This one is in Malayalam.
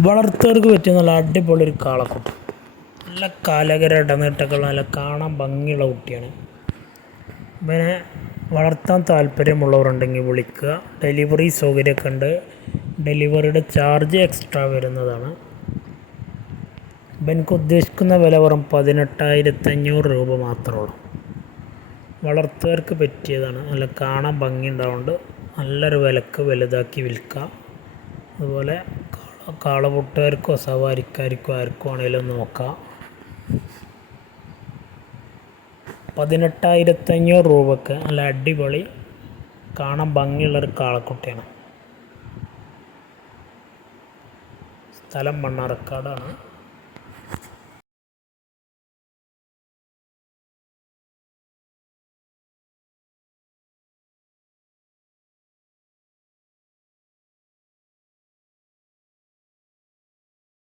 വളർത്തുകാർക്ക് പറ്റിയ നല്ല അടിപൊളി ഒരു കാളക്കുട്ടി. നല്ല കാലകര ഇടനീട്ടൊക്കെ ഉള്ള നല്ല കാണാൻ ഭംഗിയുള്ള കുട്ടിയാണ്. പിന്നെ വളർത്താൻ താല്പര്യമുള്ളവരുണ്ടെങ്കിൽ വിളിക്കുക. ഡെലിവറി സൗകര്യമൊക്കെ ഉണ്ട്. ഡെലിവറിയുടെ ചാർജ് എക്സ്ട്രാ വരുന്നതാണ്. ഇവനക്ക് ഉദ്ദേശിക്കുന്ന വില വെറും പതിനെട്ടായിരത്തി അഞ്ഞൂറ് രൂപ മാത്രമേ ഉള്ളൂ. വളർത്തുകാർക്ക് പറ്റിയതാണ്. നല്ല കാണാൻ ഭംഗി ഉണ്ടാവുന്നുണ്ട്. നല്ലൊരു വിലക്ക് വലുതാക്കി വിൽക്കാം. അതുപോലെ കാളപൂട്ടുകാർക്കോ സവാരിക്കാർക്കോ ആർക്കോ ആണെങ്കിലും നോക്കാം. പതിനെട്ടായിരത്തഞ്ഞൂറ് രൂപക്ക് നല്ല അടിപൊളി കാണാൻ ഭംഗിയുള്ളൊരു കാളക്കുട്ടിയാണ്. സ്ഥലം മണ്ണാർക്കാടാണ്